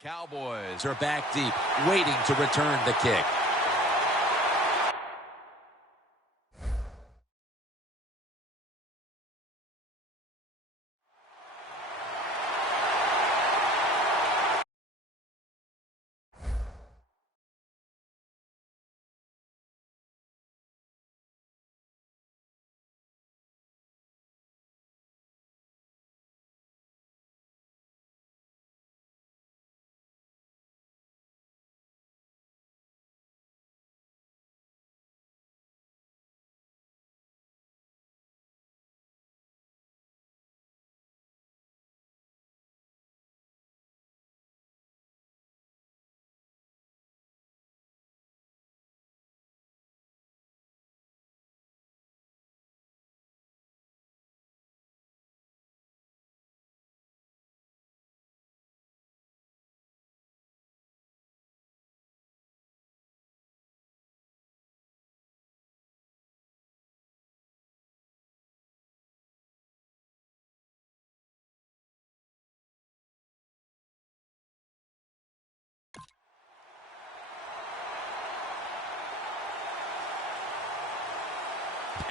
Cowboys are back deep, waiting to return the kick.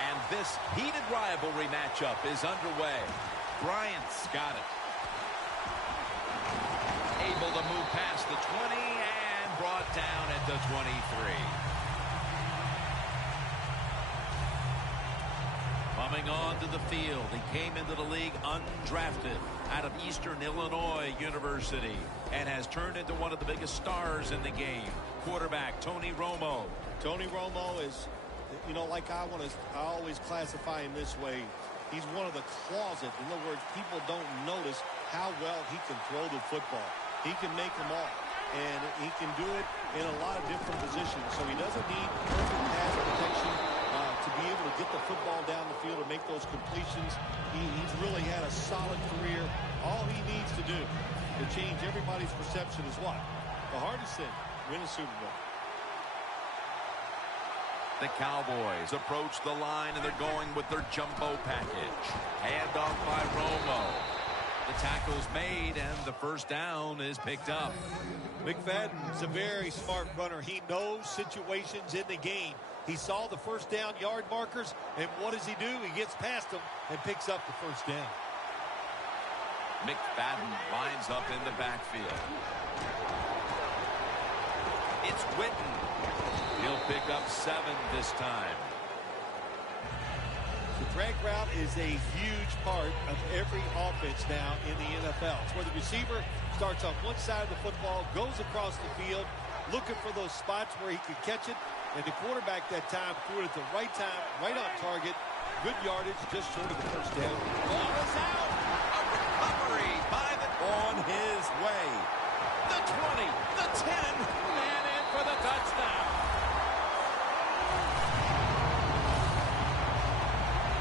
And this heated rivalry matchup is underway. Bryant's got it. Able to move past the 20 and brought down at the 23. Coming onto the field, he came into the league undrafted out of Eastern Illinois University and has turned into one of the biggest stars in the game. Quarterback Tony Romo. Tony Romo is, you know, like I always classify him this way. He's one of the closet. In other words, people don't notice how well he can throw the football. He can make them all, and he can do it in a lot of different positions. So he doesn't need perfect pass protection to be able to get the football down the field and make those completions. He's really had a solid career. All he needs to do to change everybody's perception is what? The hardest thing, win a Super Bowl. The Cowboys approach the line, and they're going with their jumbo package. Handoff by Romo. The tackle's made, and the first down is picked up. McFadden's a very smart runner. He knows situations in the game. He saw the first down yard markers, and what does he do? He gets past them and picks up the first down. McFadden lines up in the backfield. It's Witten. He'll pick up 7 this time. The drag route is a huge part of every offense now in the NFL. It's where the receiver starts on one side of the football, goes across the field, looking for those spots where he can catch it, and the quarterback that time threw it at the right time, right on target. Good yardage, just short of the first down. Ball is out. A recovery by the on his way. The 20, the 10, and in for the touchdown.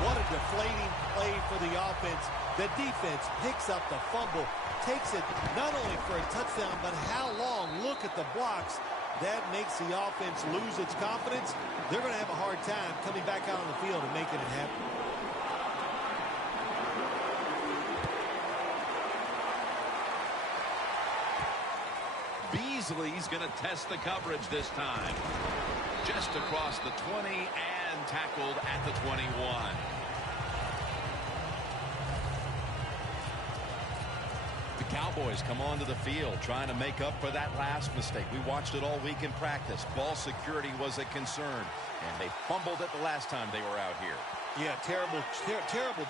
What a deflating play for the offense. The defense picks up the fumble, takes it not only for a touchdown, but how long? Look at the blocks. That makes the offense lose its confidence. They're going to have a hard time coming back out on the field and making it happen. Beasley's going to test the coverage this time. Just across the 20 and tackled at the 21. The Cowboys come onto the field trying to make up for that last mistake. We watched it all week in practice. Ball security was a concern, and they fumbled it the last time they were out here. Yeah, terrible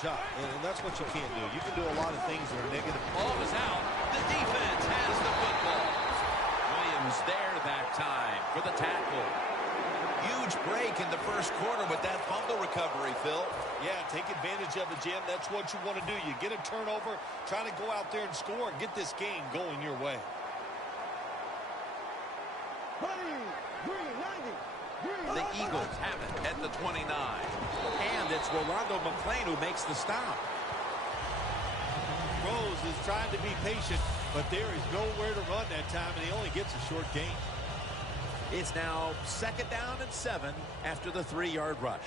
job, and that's what you can't do. You can do a lot of things that are negative. Ball is out. The defense has the football. Williams there that time for the tackle. Huge break in the first quarter with that fumble recovery, Phil. Yeah, take advantage of it, Jim. That's what you want to do. You get a turnover, try to go out there and score and get this game going your way. The Eagles have it at the 29. And it's Rolando McClain who makes the stop. Rose is trying to be patient, but there is nowhere to run that time, and he only gets a short gain. It's now 2nd down and 7 after the 3-yard rush.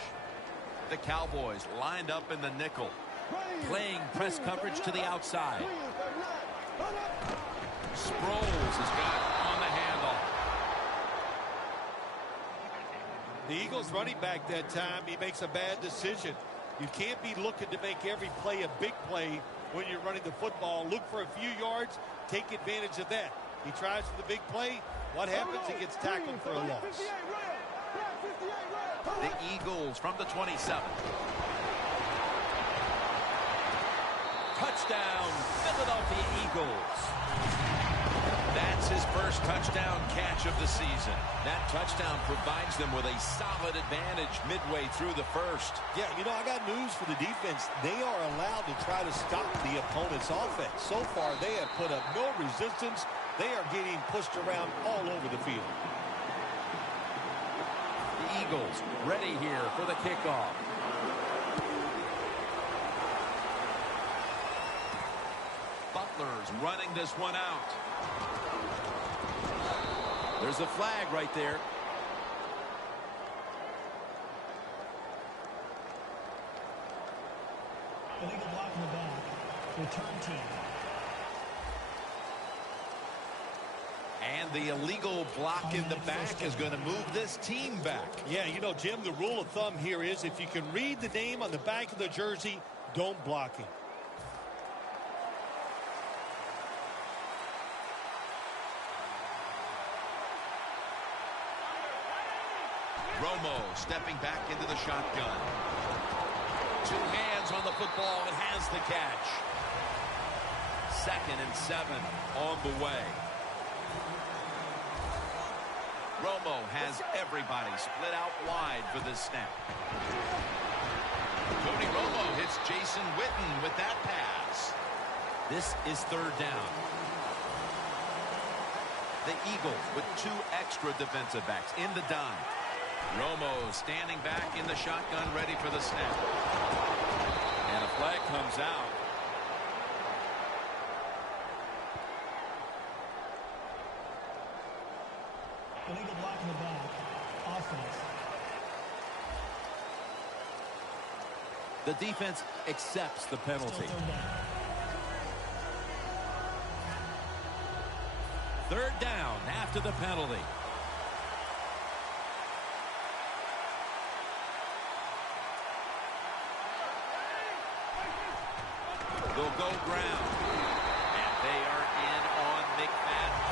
The Cowboys lined up in the nickel, playing press coverage to the outside. Sproles has got on the handoff. The Eagles running back that time, he makes a bad decision. You can't be looking to make every play a big play when you're running the football. Look for a few yards, take advantage of that. He tries for the big play. What happens? He gets tackled for a loss. The Eagles from the 27. Touchdown, Philadelphia Eagles. That's his first touchdown catch of the season. That touchdown provides them with a solid advantage midway through the first. Yeah, you know, I got news for the defense. They are allowed to try to stop the opponent's offense. So far, they have put up no resistance. They are getting pushed around all over the field. The Eagles ready here for the kickoff. Butler's running this one out. There's a flag right there. Illegal block in the back. Return team. And the illegal block in the back is going to move this team back. Yeah, you know, Jim, the rule of thumb here is if you can read the name on the back of the jersey, don't block him. Romo stepping back into the shotgun. Two hands on the football and has the catch. 2nd and 7 on the way. Romo has everybody split out wide for this snap. Tony Romo hits Jason Witten with that pass. This is 3rd down. The Eagles with 2 extra defensive backs in the dime. Romo standing back in the shotgun, ready for the snap. And a flag comes out. Illegal block in the back. Offense. The defense accepts the penalty. Still 3rd down. 3rd down after the penalty. They'll go ground. And they are in on McFadden.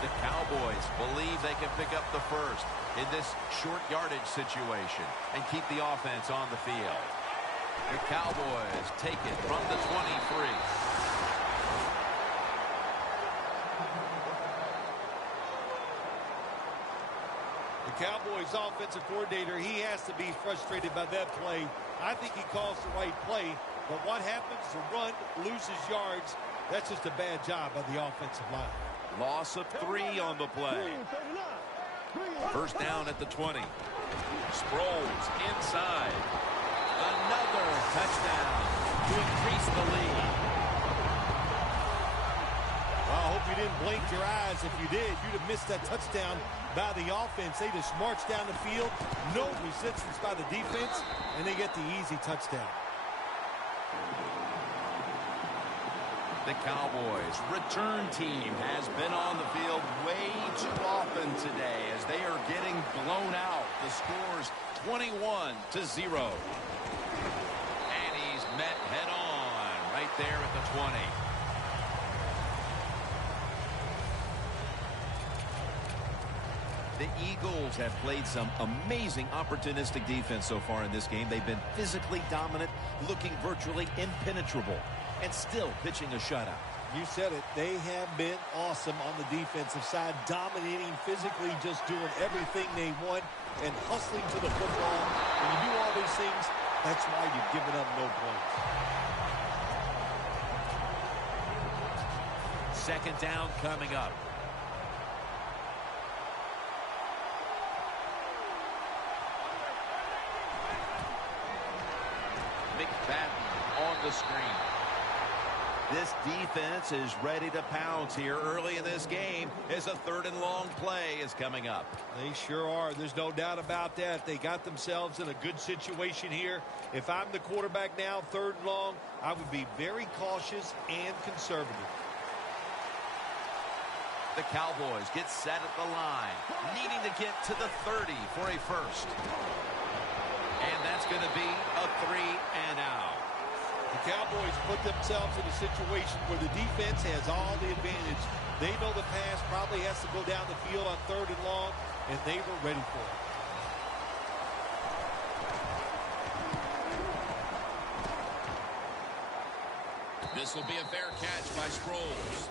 The Cowboys believe they can pick up the first in this short yardage situation and keep the offense on the field. The Cowboys take it from the 23. The Cowboys offensive coordinator, he has to be frustrated by that play. I think he calls the right play, but what happens? The run loses yards. That's just a bad job by the offensive line. Loss of 3 on the play. 1st down at the 20. Sproles inside. Another touchdown to increase the lead. Well, I hope you didn't blink your eyes. If you did, you'd have missed that touchdown by the offense. They just marched down the field. No resistance by the defense, and they get the easy touchdown. The Cowboys return team has been on the field way too often today as they are getting blown out. The score's 21-0. And he's met head on right there at the 20. The Eagles have played some amazing opportunistic defense so far in this game. They've been physically dominant, looking virtually impenetrable, and still pitching a shutout. You said it. They have been awesome on the defensive side, dominating physically, just doing everything they want and hustling to the football. When you do all these things, that's why you've given up no points. 2nd down coming up. McFadden on the screen. This defense is ready to pounce here early in this game as a 3rd and long play is coming up. They sure are. There's no doubt about that. They got themselves in a good situation here. If I'm the quarterback now, 3rd and long, I would be very cautious and conservative. The Cowboys get set at the line, needing to get to the 30 for a first. And that's going to be a 3 and out. The Cowboys put themselves in a situation where the defense has all the advantage. They know the pass probably has to go down the field on 3rd and long, and they were ready for it. This will be a fair catch by Sproles.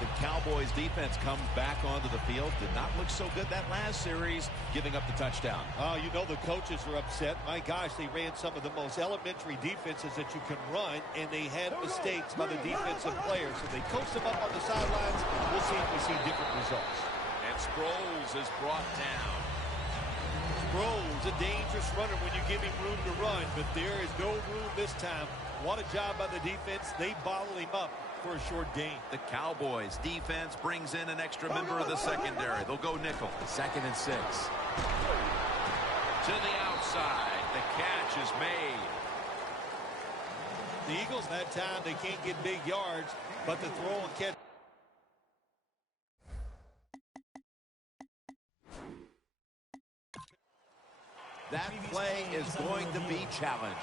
The Cowboys defense comes back onto the field. Did not look so good that last series, giving up the touchdown. Oh, you know the coaches are upset. My gosh, they ran some of the most elementary defenses that you can run, and they had mistakes by the defensive players. So they coached them up on the sidelines. We'll see if we see different results. And Sproles is brought down. Sproles, a dangerous runner when you give him room to run, but there is no room this time. What a job by the defense. They bottled him up for a short gain. The Cowboys defense brings in an extra member of the secondary. They'll go nickel. 2nd and 6. To the outside. The catch is made. The Eagles, that time, they can't get big yards, but the throw and catch. That play is going to be challenged.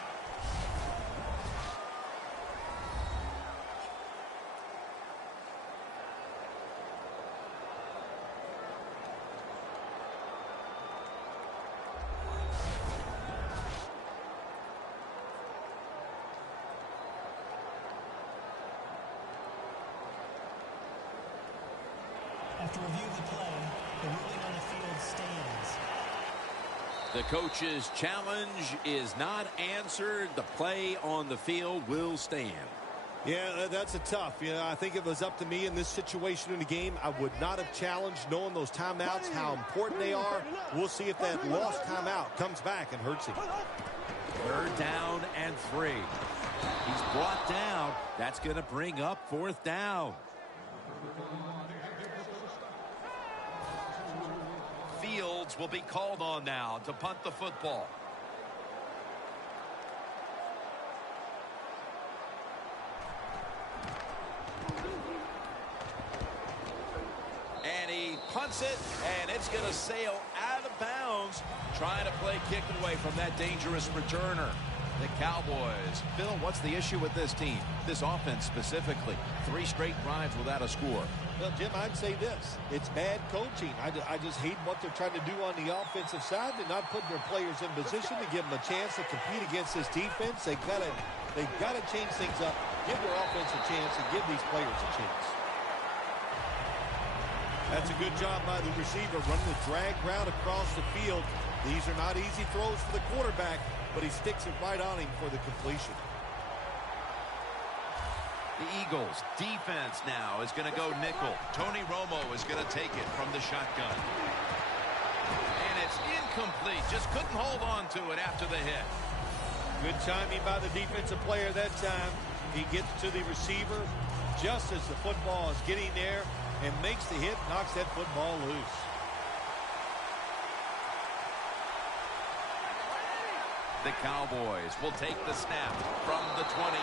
After review of the play, the ruling on the field stands. The coach's challenge is not answered. The play on the field will stand. Yeah, that's a tough. I think if it was up to me in this situation in the game, I would not have challenged, knowing those timeouts, how important they are. We'll see if that lost timeout comes back and hurts him. 3rd down and 3. He's brought down. That's going to bring up 4th down. Fields will be called on now to punt the football. And he punts it, and it's going to sail out of bounds, trying to play kick away from that dangerous returner. The Cowboys. Bill, what's the issue with this team? This offense specifically. 3 straight drives without a score. Well, Jim, I'd say this. It's bad coaching. I just hate what they're trying to do on the offensive side. They're not putting their players in position to give them a chance to compete against this defense. They've got to change things up, give their offense a chance, and give these players a chance. That's a good job by the receiver, running the drag route across the field. These are not easy throws for the quarterback, but he sticks it right on him for the completion. The Eagles defense now is going to go nickel. Tony Romo is going to take it from the shotgun. And it's incomplete. Just couldn't hold on to it after the hit. Good timing by the defensive player that time. He gets to the receiver just as the football is getting there and makes the hit, knocks that football loose. The Cowboys will take the snap from the 25.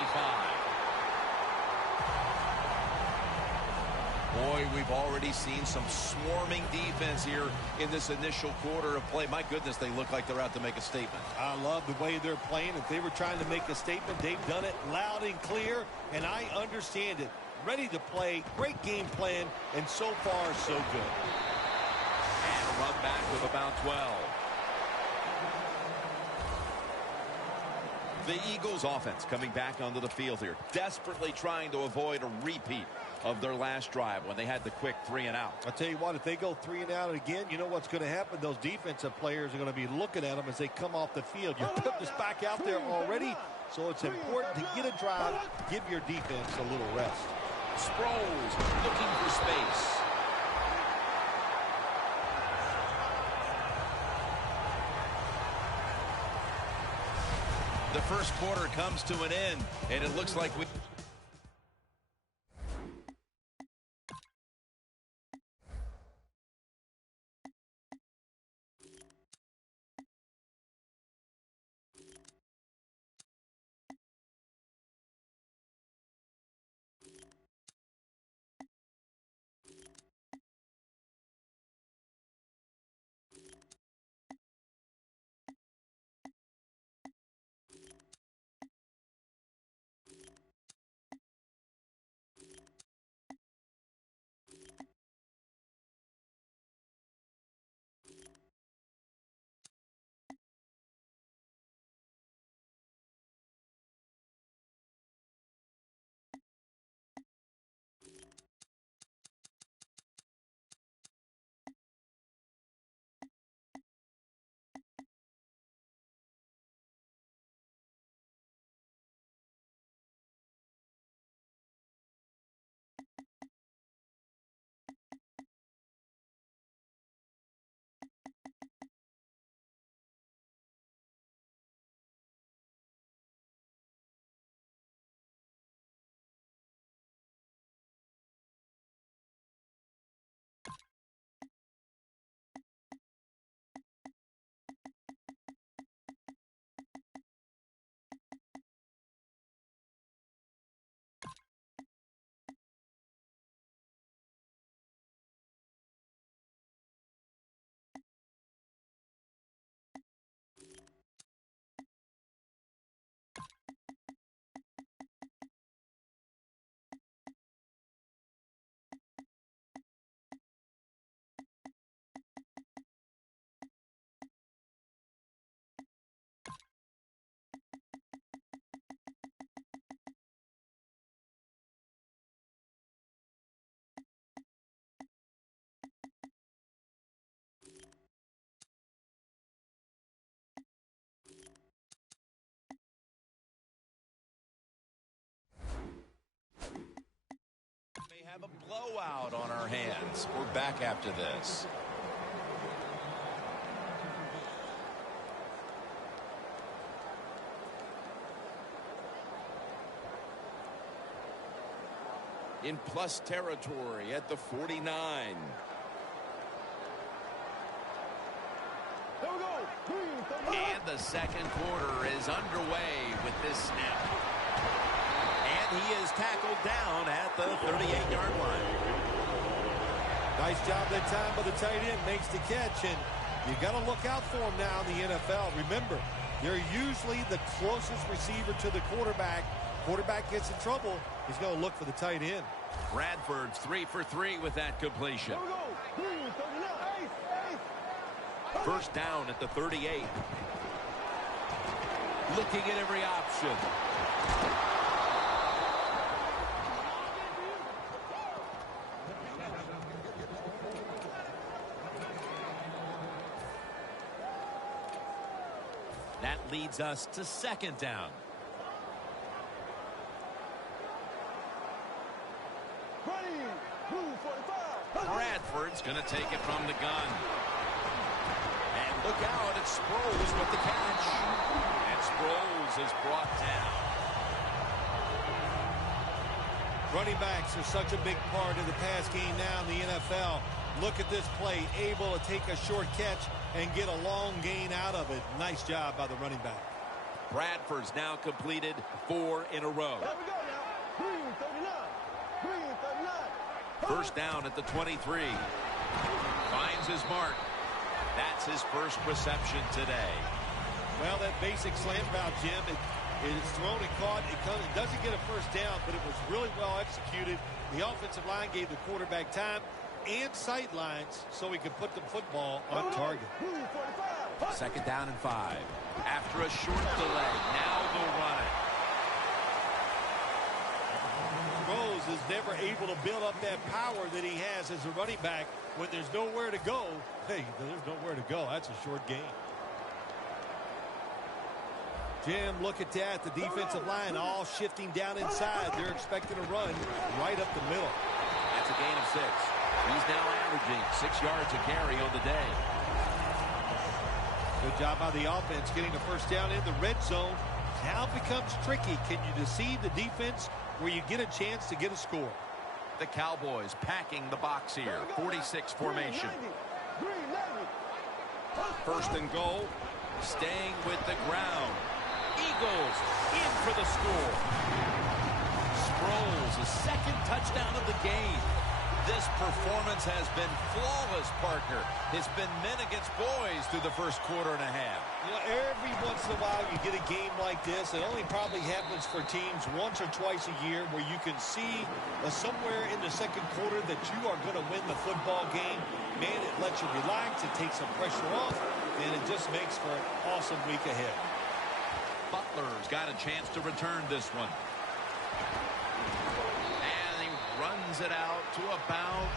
Boy, we've already seen some swarming defense here in this initial quarter of play. My goodness, they look like they're out to make a statement. I love the way they're playing. If they were trying to make a statement, they've done it loud and clear, and I understand it. Ready to play, great game plan, and so far, so good. And a run back with about 12. The Eagles offense coming back onto the field here, desperately trying to avoid a repeat of their last drive when they had the quick 3 and out. I'll tell you what, if they go 3 and out again, you know what's going to happen? Those defensive players are going to be looking at them as they come off the field. You put this back out there already, so it's important to get a drive, give your defense a little rest. Sproles looking for space. The first quarter comes to an end, and it looks like we... have a blowout on our hands. We're back after this. In plus territory at the 49. There we go. And the second quarter is underway with this snap. And he is tackled down at the 38-yard line. Nice job that time by the tight end. Makes the catch, and you got to look out for him now in the NFL. Remember, they're usually the closest receiver to the quarterback. Quarterback gets in trouble, he's going to look for the tight end. Bradford's 3 for 3 with that completion. First down at the 38. Looking at every option. That leads us to second down. Bradford's going to take it from the gun. And look out, it's Sproles with the catch. And Sproles is brought down. Running backs are such a big part of the pass game now in the NFL. Look at this play, able to take a short catch and get a long gain out of it. Nice job by the running back. Bradford's now completed 4 in a row. There we go now. Green 39. Green 39. First down at the 23. Finds his mark. That's his first reception today. Well, that basic slant route, Jim, it is thrown and caught. It doesn't get a first down, but it was really well executed. The offensive line gave the quarterback time and sight lines so he could put the football on target. Second down and 5. After a short delay, now they'll run it. Rose is never able to build up that power that he has as a running back when there's nowhere to go. Hey, there's nowhere to go. That's a short game. Jim, look at that. The defensive line all shifting down inside. They're expecting a run right up the middle. That's a gain of 6. He's now averaging 6 yards a carry on the day. Good job by the offense getting the first down in the red zone. Now it becomes tricky. Can you deceive the defense where you get a chance to get a score? The Cowboys packing the box here. 46 formation. First and goal. Staying with the ground. Eagles in for the score. Sproles, a second touchdown of the game. This performance has been flawless, partner. It's been men against boys through the first quarter and a half. You know, every once in a while you get a game like this. It only probably happens for teams once or twice a year where you can see somewhere in the second quarter that you are going to win the football game. Man, it lets you relax. It takes some pressure off, and it just makes for an awesome week ahead. Butler's got a chance to return this one. Runs it out to about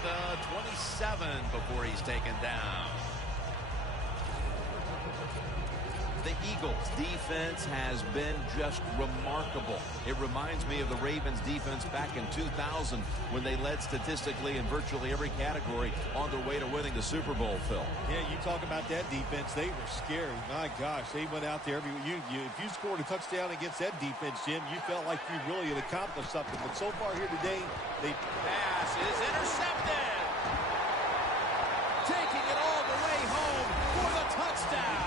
27 before he's taken down. The Eagles' defense has been just remarkable. It reminds me of the Ravens' defense back in 2000 when they led statistically in virtually every category on their way to winning the Super Bowl, Phil. Yeah, you talk about that defense. They were scary. My gosh, they went out there. If you scored a touchdown against that defense, Jim, you felt like you really had accomplished something. But so far here today, pass is intercepted. Taking it all the way home for the touchdown.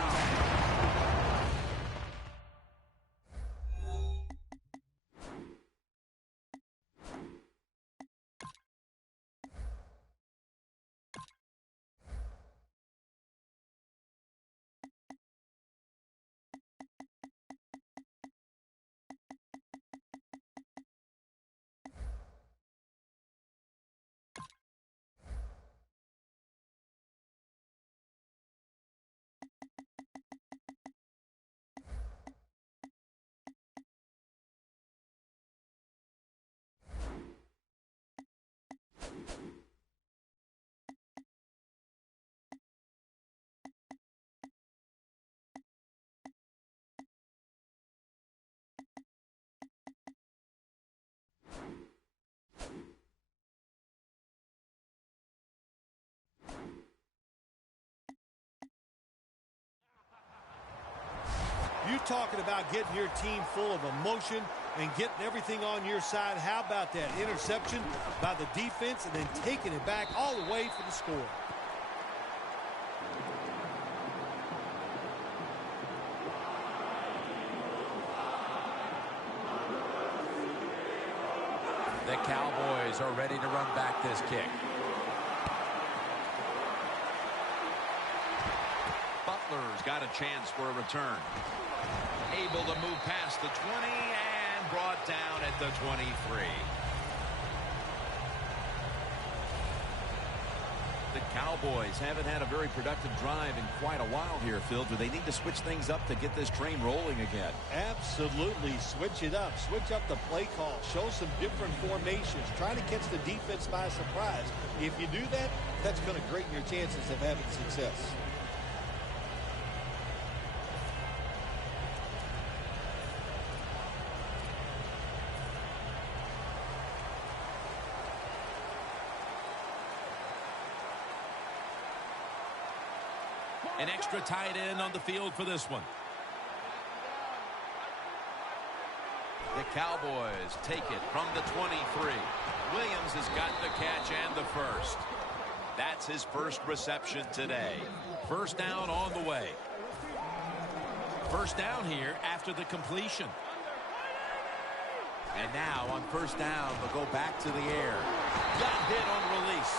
You talking about getting your team full of emotion and getting everything on your side. How about that interception by the defense and then taking it back all the way for the score? The Cowboys are ready to run back this kick. Butler's got a chance for a return. Able to move past the 20 and brought down at the 23. The Cowboys haven't had a very productive drive in quite a while here, Phil. Do they need to switch things up to get this train rolling again? Absolutely. Switch it up. Switch up the play call. Show some different formations. Try to catch the defense by surprise. If you do that, that's going to greaten your chances of having success. An extra tight end on the field for this one. The Cowboys take it from the 23. Williams has got the catch and the first. That's his first reception today. First down on the way. First down here after the completion. And now on first down, they'll go back to the air. Got hit on release.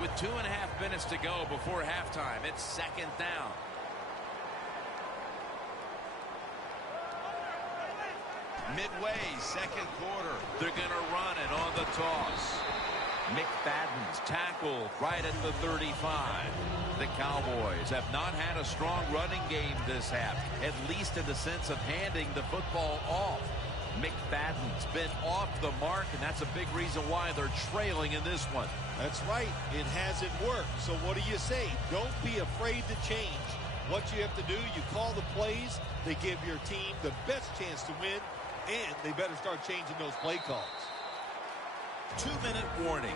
With 2.5 minutes to go before halftime, it's second down. Midway, second quarter. They're going to run it on the toss. McFadden's tackled right at the 35. The Cowboys have not had a strong running game this half, at least in the sense of handing the football off. McFadden's been off the mark, and that's a big reason why they're trailing in this one. That's right. It hasn't worked. So what do you say? Don't be afraid to change. What you have to do, you call the plays. They give your team the best chance to win, and they better start changing those play calls. 2-minute warning.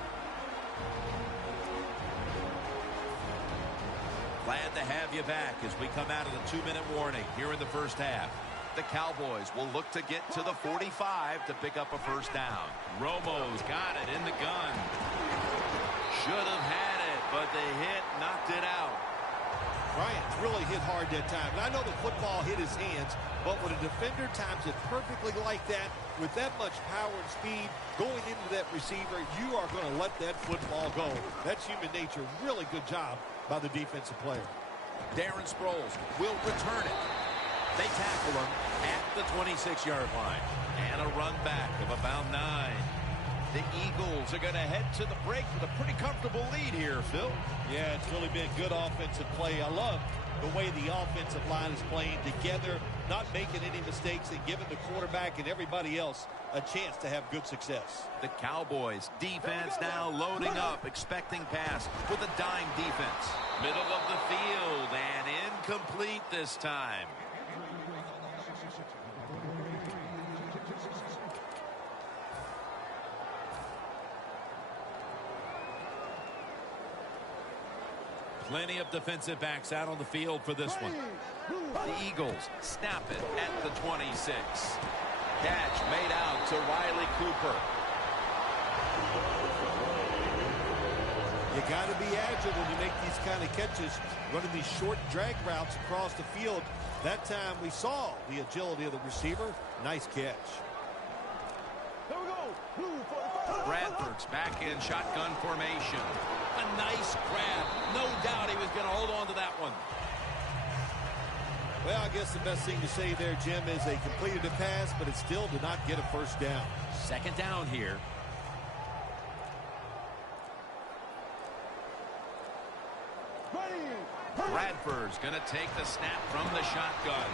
Glad to have you back as we come out of the 2-minute warning here in the first half. The Cowboys will look to get to the 45 to pick up a first down. Romo's got it in the gun. Should have had it, but the hit knocked it out. Bryant's really hit hard that time. And I know the football hit his hands, but when a defender times it perfectly like that, with that much power and speed going into that receiver, you are going to let that football go. That's human nature. Really good job by the defensive player. Darren Sproles will return it. They tackle him at the 26-yard line. And a run back of about 9. The Eagles are going to head to the break with a pretty comfortable lead here, Phil. Yeah, it's really been good offensive play. I love the way the offensive line is playing together, not making any mistakes, and giving the quarterback and everybody else a chance to have good success. The Cowboys defense now loading up, expecting pass with a dime defense. Middle of the field and incomplete this time. Plenty of defensive backs out on the field for this one. The Eagles snap it at the 26. Catch made out to Riley Cooper. You got to be agile when you make these kind of catches, running these short drag routes across the field. That time we saw the agility of the receiver. Nice catch. Here we go. Bradford's back in shotgun formation. A nice grab. No doubt he was going to hold on to that one. Well, I guess the best thing to say there, Jim, is they completed a pass, but it still did not get a first down. Second down here. Bradford's going to take the snap from the shotgun.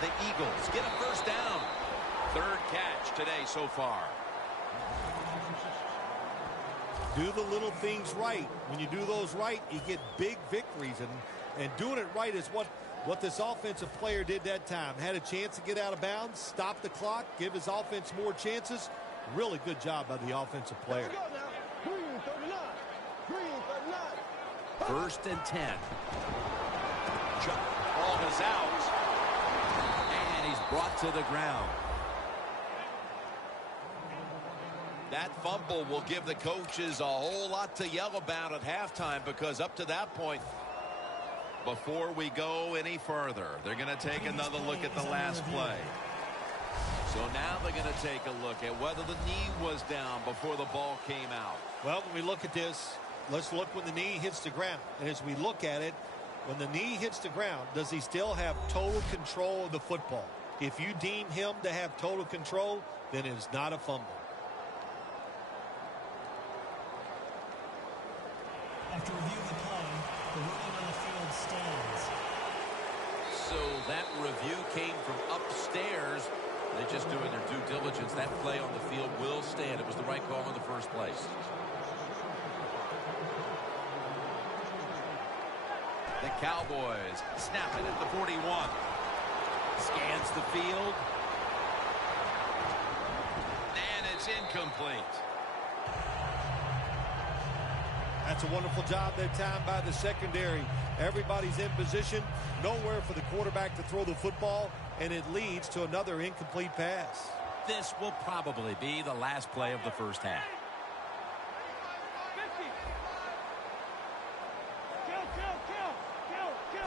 The Eagles get a first down. Third catch today so far. Do the little things right. When you do those right, you get big victories. And doing it right is what this offensive player did that time. Had a chance to get out of bounds, stop the clock, give his offense more chances. Really good job by the offensive player. First and 10. Ball is out. And he's brought to the ground. That fumble will give the coaches a whole lot to yell about at halftime, because up to that point, before we go any further, they're going to take another look at the last play. So now they're going to take a look at whether the knee was down before the ball came out. Well, when we look at this, let's look when the knee hits the ground. And as we look at it, when the knee hits the ground, does he still have total control of the football? If you deem him to have total control, then it is not a fumble. After review of the play, the ruling on the field stands. So that review came from upstairs. They're just doing their due diligence. That play on the field will stand. It was the right call in the first place. The Cowboys snap it at the 41. Scans the field. And it's incomplete. That's a wonderful job that time by the secondary. Everybody's in position. Nowhere for the quarterback to throw the football, and it leads to another incomplete pass. This will probably be the last play of the first half.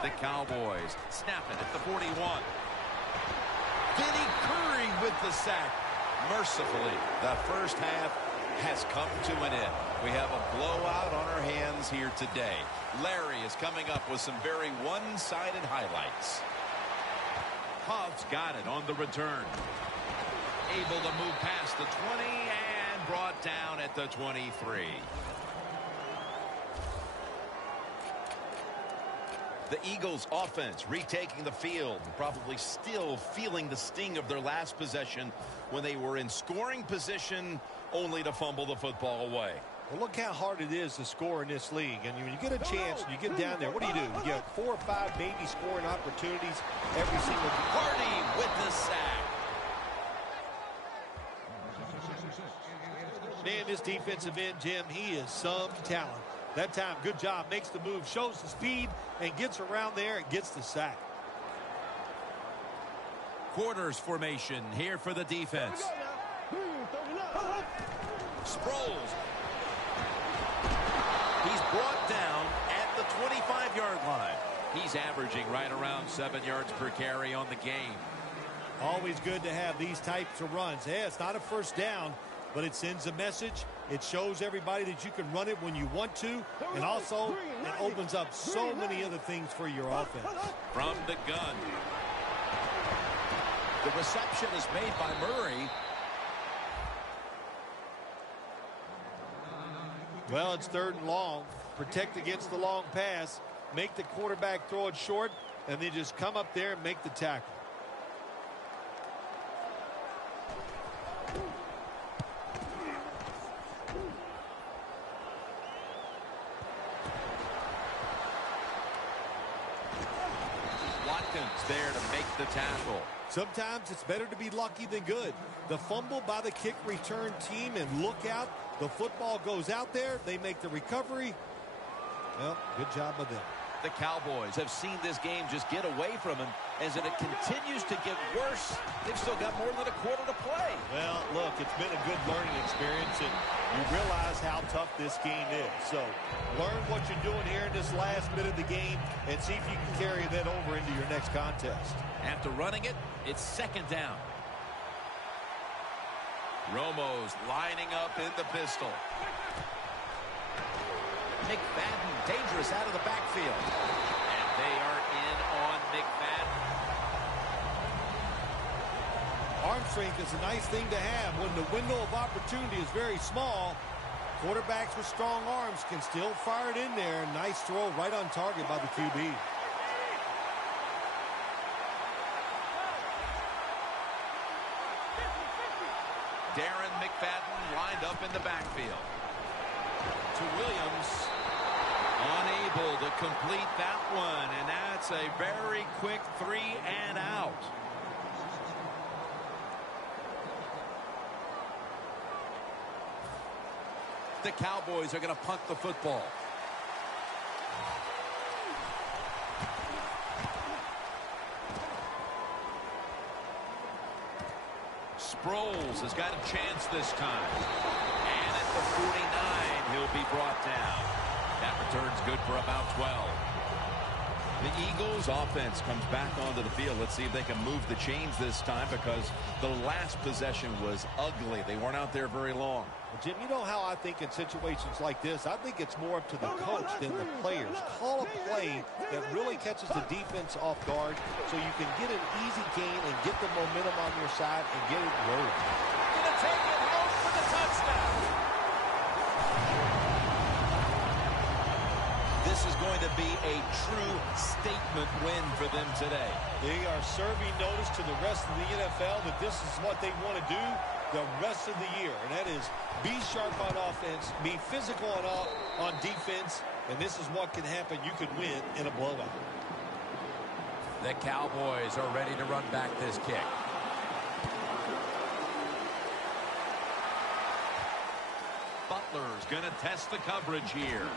The Cowboys snap it at the 41. Vinny Curry with the sack. Mercifully, the first half has come to an end. We have a blowout on our hands here today. Larry is coming up with some very one-sided highlights. Hobbs got it on the return. Able to move past the 20 and brought down at the 23. The Eagles offense retaking the field, probably still feeling the sting of their last possession when they were in scoring position only to fumble the football away. Well, look how hard it is to score in this league. And when you get a chance and you get down there, what do? You get 4 or 5 maybe scoring opportunities every single game. Hardy with the sack. Man, this defensive end, Jim, he is some talent. That time, good job. Makes the move, shows the speed, and gets around there and gets the sack. Quarters formation here for the defense. Sproles. He's brought down at the 25-yard line. He's averaging right around 7 yards per carry on the game. Always good to have these types of runs. Yeah, it's not a first down, but it sends a message. It shows everybody that you can run it when you want to, and also it opens up so many other things for your offense. From the gun. The reception is made by Murray. Well, it's 3rd and long. Protect against the long pass. Make the quarterback throw it short, and then just come up there and make the tackle. Watkins there to make the tackle. Sometimes it's better to be lucky than good. The fumble by the kick return team, and look out. The football goes out there. They make the recovery. Well, good job of them. The Cowboys have seen this game just get away from them. As it continues to get worse, they've still got more than a quarter to play. Well, look, it's been a good learning experience, and you realize how tough this game is. So learn what you're doing here in this last bit of the game and see if you can carry that over into your next contest. After running it, it's 2nd down. Romo's lining up in the pistol. McFadden, dangerous out of the backfield. And they are in on McFadden. Arm strength is a nice thing to have when the window of opportunity is very small. Quarterbacks with strong arms can still fire it in there. Nice throw right on target by the QB. Darren McFadden lined up in the backfield. To Williams. Unable to complete that one, and that's a very quick 3 and out. The Cowboys are going to punt the football. Sproles has got a chance this time. And at the 49, he'll be brought down. That return's good for about 12. The Eagles offense comes back onto the field. Let's see if they can move the chains this time, because the last possession was ugly. They weren't out there very long. Well, Jim, you know how I think in situations like this, I think it's more up to the coach than the players. Call a play that really catches the defense off guard so you can get an easy gain and get the momentum on your side and get it rolling. Gonna take it home for the touchdown. This is going to be a true statement win for them today. They are serving notice to the rest of the NFL that this is what they want to do the rest of the year, and that is be sharp on offense, be physical on defense, and this is what can happen. You can win in a blowout. The Cowboys are ready to run back this kick. Butler's going to test the coverage here.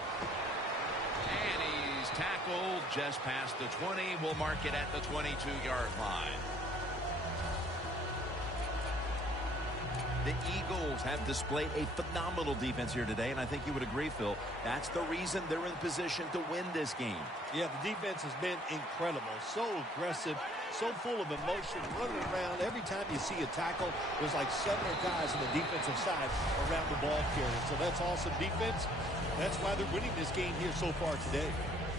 And he's tackled just past the 20. We'll mark it at the 22-yard line. The Eagles have displayed a phenomenal defense here today, and I think you would agree, Phil. That's the reason they're in position to win this game. Yeah, the defense has been incredible. So aggressive, so full of emotion, running around. Every time you see a tackle, there's like 7 guys on the defensive side around the ball carrier. So that's awesome defense. That's why they're winning this game here so far today.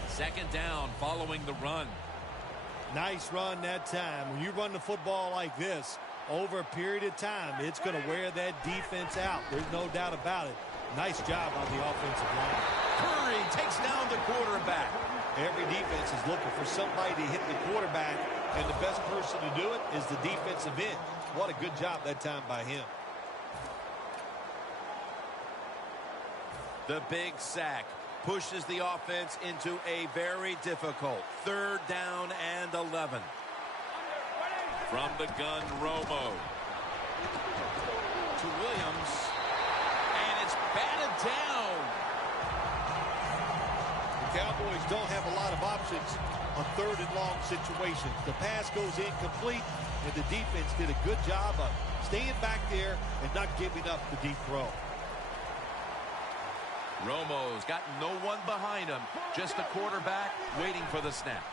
2nd down following the run. Nice run that time. When you run the football like this, over a period of time, it's going to wear that defense out. There's no doubt about it. Nice job on the offensive line. Curry takes down the quarterback. Every defense is looking for somebody to hit the quarterback, and the best person to do it is the defensive end. What a good job that time by him. The big sack pushes the offense into a very difficult 3rd down and 11. From the gun, Romo. To Williams. batted down. The Cowboys don't have a lot of options on 3rd and long situations. The pass goes incomplete, and the defense did a good job of staying back there and not giving up the deep throw. Romo's got no one behind him, just the quarterback waiting for the snap.